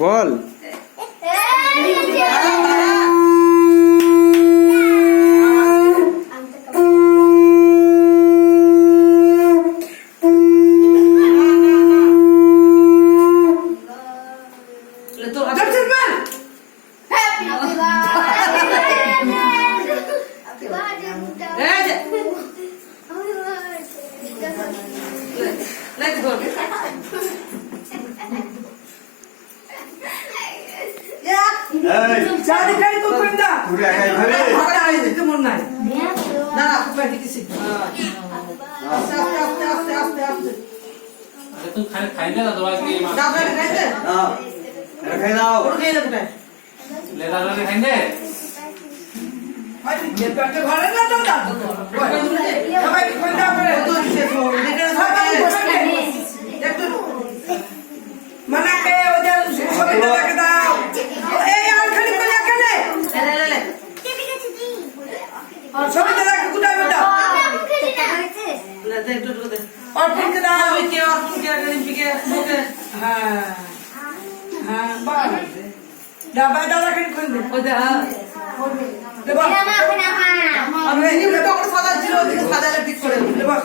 বল তুই খাইতে না তোরা কি খাই দাও লেদারে খাইতে ডাবা ডালা কেন খুলবে ওটা দেবা সাদা ছিল ওদিকে সাদালে ঠিক করে দেবা